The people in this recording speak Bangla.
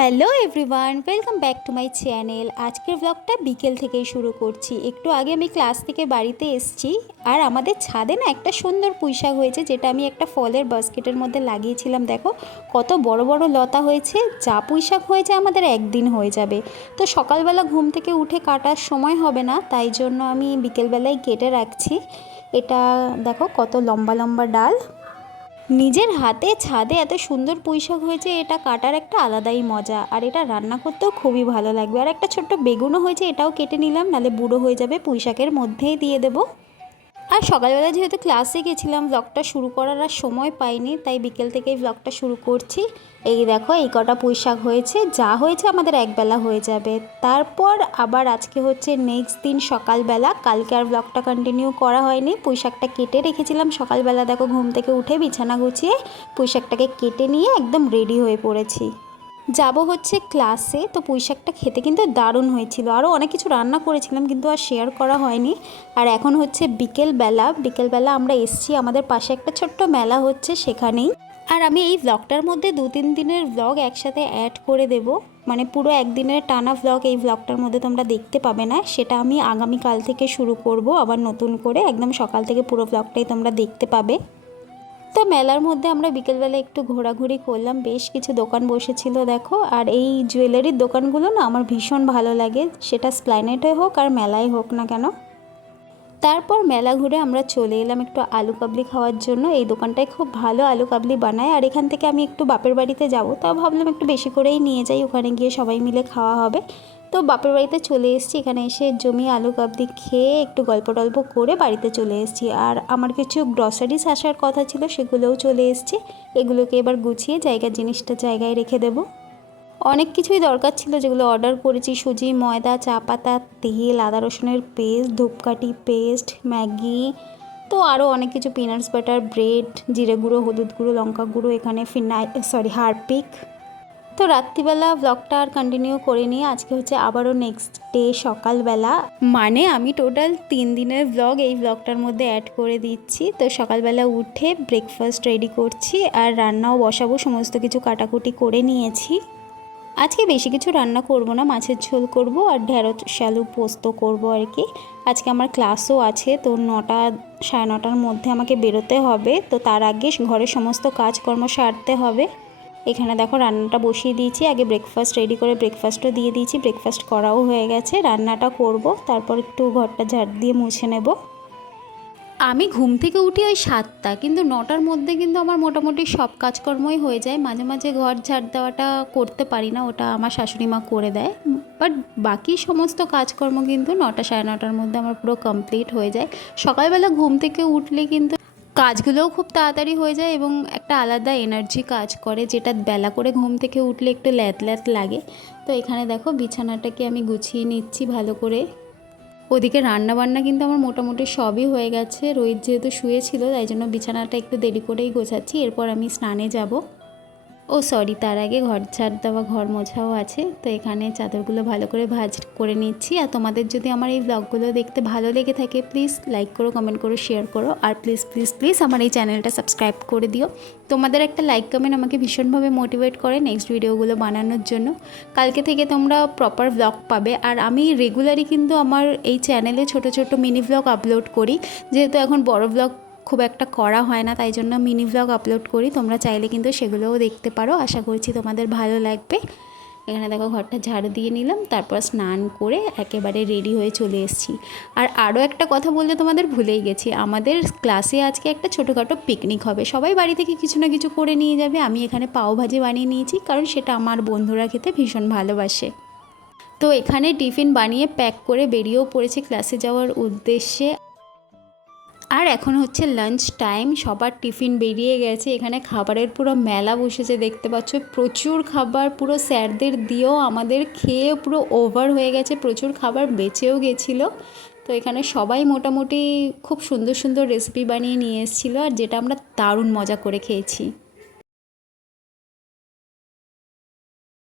Hello everyone, welcome back to my channel. আজকের ব্লগটা বিকেল থেকেই শুরু করছি। একটু আগে আমি ক্লাস থেকে বাড়িতে এসেছি আর আমাদের ছাদে না একটা সুন্দর পুঁইশাক হয়েছে, যেটা আমি একটা ফলের বাস্কেটের মধ্যে লাগিয়েছিলাম। দেখো, কত বড় বড় লতা হয়েছে, যা পুঁইশাক হয়েছে আমাদের একদিন হয়ে যাবে। তো সকালবেলা ঘুম থেকে উঠে কাটার সময় হবে না, তাই জন্য আমি বিকেলবেলায় কেটে রাখছি। এটা দেখো, কত লম্বা লম্বা ডাল। নিজের হাতে ছাদে এত সুন্দর পুঁইশাক হয়েছে, এটা কাটার একটা আলাদাই মজা। আর এটা রান্না করতেও খুবই ভালো লাগবে। আর একটা ছোট্ট বেগুনও হয়েছে, এটাও কেটে নিলাম, নালে বুড়ো হয়ে যাবে, পুঁইশাকের মধ্যেই দিয়ে দেবো। আর সকালবেলা যেহেতু ক্লাসে গেছিলাম ব্লগটা শুরু করার আর সময় পাইনি, তাই বিকেল থেকেই ব্লগটা শুরু করছি। এই দেখো, এই কটা পুঁই শাক হয়েছে, যা হয়েছে আমাদের একবেলা হয়ে যাবে। তারপর আবার আজকে হচ্ছে নেক্সট দিন সকালবেলা, কালকে আর ব্লগটা কন্টিনিউ করা হয়নি। পুঁই শাকটা কেটে রেখেছিলাম সকালবেলা, দেখো ঘুম থেকে উঠে বিছানা গুছিয়ে পুঁই শাকটাকে কেটে নিয়ে একদম রেডি হয়ে পড়েছি। যাব হচ্ছে ক্লাসে তো পুঁই শাকটা খেতে কিন্তু দারুণ হয়েছিল। আরও অনেক কিছু রান্না করেছিলাম কিন্তু আর শেয়ার করা হয়নি। আর এখন হচ্ছে বিকেলবেলা। বিকেলবেলা আমরা এসছি আমাদের পাশে একটা ছোট্ট মেলা হচ্ছে সেখানেই। আর আমি এই ব্লগটার মধ্যে দু তিন দিনের ব্লগ একসাথে অ্যাড করে দেব। মানে পুরো একদিনের টানা ব্লগ এই ব্লগটার মধ্যে তোমরা দেখতে পাবে না। সেটা আমি আগামীকাল থেকে শুরু করব আবার নতুন করে। একদম সকাল থেকে পুরো ব্লগটাই তোমরা দেখতে পাবে। তো মেলার মধ্যে আমরা বিকেলবেলা একটু ঘোরাঘুরি করলাম, বেশ কিছু দোকান বসেছিল দেখো, আর এই জুয়েলারির দোকানগুলো না আমার ভীষণ ভালো লাগে, সেটা স্প্ল্যানেটে হোক আর মেলায় হোক না কেন। তারপর মেলা ঘুরে আমরা চলে এলাম একটু আলু কাবলি খাওয়ার জন্য, এই দোকানটায় খুব ভালো আলু কাবলি বানায়, আর এখান থেকে আমি একটু বাপের বাড়িতে যাব, তাও ভাবলাম একটু বেশি করেই নিয়ে যাই, ওখানে গিয়ে সবাই মিলে খাওয়া হবে। তো বাপের বাড়িতে চলে এসেছি। এখানে এসে জমি, আলু কাবলি খেয়ে একটু গল্প টল্প করে বাড়িতে চলে এসেছি। আর আমার কিছু গ্রসারিস আসার কথা ছিল, সেগুলোও চলে এসেছে। এগুলোকে এবার গুছিয়ে জায়গার জিনিসটা জায়গায় রেখে দেবো। অনেক কিছুই দরকার ছিল, যেগুলো অর্ডার করেছি। সুজি, ময়দা, চা পাতা, তেল, আদা রসুনের পেস্ট ধূপকাঠি পেস্ট ম্যাগি। তো আরও অনেক কিছু পিনাটস বাটার ব্রেড জিরে গুঁড়ো, হলুদ গুঁড়ো, লঙ্কা গুঁড়ো, এখানে ফিনাই সরি হারপিক তো রাত্রিবেলা ব্লগটা আর কন্টিনিউ করে নিয়ে আজকে হচ্ছে আবারও নেক্সট ডে সকালবেলা। মানে আমি টোটাল তিন দিনের ব্লগ এই ব্লগটার মধ্যে অ্যাড করে দিচ্ছি। তো সকালবেলা উঠে ব্রেকফাস্ট রেডি করছি আর রান্নাও বসাবো, সমস্ত কিছু কাটাকুটি করে নিয়েছি। আজকে বেশি কিছু রান্না করব না, মাছের ঝোল করব আর ঢেঁড়স শ্যালু পোস্ত করব আর কি। আজকে আমার ক্লাসও আছে, তো নটা, সাড়ে নটার মধ্যে আমাকে বেরোতে হবে। তো তার আগে ঘরের সমস্ত কাজকর্ম সারতে হবে। এখানে দেখো রান্নাটা বসিয়ে দিয়েছি। আগে ব্রেকফাস্ট রেডি করে ব্রেকফাস্টও দিয়ে দিয়েছি। ব্রেকফাস্ট করাও হয়ে গেছে। রান্নাটা করব। তারপর একটু ঘরটা ঝাড় দিয়ে মুছে নেব। আমি ঘুম থেকে উঠি ওই সাতটা, কিন্তু নটার মধ্যে কিন্তু আমার মোটামুটি সব কাজকর্মই হয়ে যায়। মাঝে মাঝে ঘর ঝাড় দেওয়াটা করতে পারি না, ওটা আমার শাশুড়ি মা করে দেয়। বাট বাকি সমস্ত কাজকর্ম কিন্তু নটা সাড়ে নটার মধ্যে আমার পুরো কমপ্লিট হয়ে যায়। সকালবেলা ঘুম থেকে উঠলে কিন্তু কাজগুলোও খুব তাড়াতাড়ি হয়ে যায় এবং একটা আলাদা এনার্জি কাজ করে, যেটা বেলা করে ঘুম থেকে উঠলে একটু ল্যাত ল্যাত লাগে। তো এখানে দেখো বিছানাটাকে আমি গুছিয়ে নিচ্ছি ভালো করে। ওদিকে রান্না বান্না কিন্তু আমার মোটামুটি সবই হয়ে গেছে। রোহিত যেহেতু শুয়েছিল, তাই জন্য বিছানাটা একটু দেরি করেই গোছাচ্ছি। এরপর আমি স্নানে যাব। ও সরি, তার আগে ঘর ছাড় দেওয়া, ঘর মোছাও আছে, তো এখানে চাদরগুলো ভালো করে ভাজ করে নিচ্ছি। আর তোমাদের যদি আমার এই ব্লগগুলো দেখতে ভালো লেগে থাকে প্লিজ লাইক করো কমেন্ট করো শেয়ার করো, আর প্লিজ প্লিজ প্লিজ আমার এই চ্যানেলটা সাবস্ক্রাইব করে দিও। তোমাদের একটা লাইক কমেন্ট আমাকে ভীষণভাবে মোটিভেট করে নেক্সট ভিডিওগুলো বানানোর জন্য। কালকে থেকে তোমরা প্রপার ব্লগ পাবে। আর আমি রেগুলারই কিন্তু আমার এই চ্যানেলে ছোট ছোট মিনি ব্লগ আপলোড করি। যেহেতু এখন বড় ব্লগ খুব একটা করা হয় না, তাই জন্য মিনি ব্লগ আপলোড করি। তোমরা চাইলে কিন্তু সেগুলোও দেখতে পারো। আশা করছি তোমাদের ভালো লাগবে। এখানে দেখো ঘরটা ঝাড়ু দিয়ে নিলাম, তারপর স্নান করে একেবারে রেডি হয়ে চলে এসেছি। আর আরও একটা কথা বলতে তোমাদের ভুলেই গেছি। আমাদের ক্লাসে আজকে একটা ছোটোখাটো পিকনিক হবে। সবাই বাড়ি থেকে কিছু না কিছু করে নিয়ে যাবে। আমি এখানে পাও ভাজি বানিয়ে নিয়েছি, কারণ সেটা আমার বন্ধুরা খেতে ভীষণ ভালোবাসে। তো এখানে টিফিন বানিয়ে প্যাক করে বেরিয়েও পড়েছে ক্লাসে যাওয়ার উদ্দেশ্যে। আর এখন হচ্ছে লাঞ্চ টাইম সবার টিফিন বেরিয়ে গেছে, এখানে খাবারের পুরো মেলা বসেছে, দেখতে পাচ্ছ, প্রচুর খাবার, পুরো স্যারদের দিয়েও আমাদের খেয়ে পুরো ওভার হয়ে গেছে, প্রচুর খাবার বেঁচেও গেছিল। তো এখানে সবাই মোটামুটি খুব সুন্দর সুন্দর রেসিপি বানিয়ে নিয়ে এসেছিল, আর যেটা আমরা দারুণ মজা করে খেয়েছি।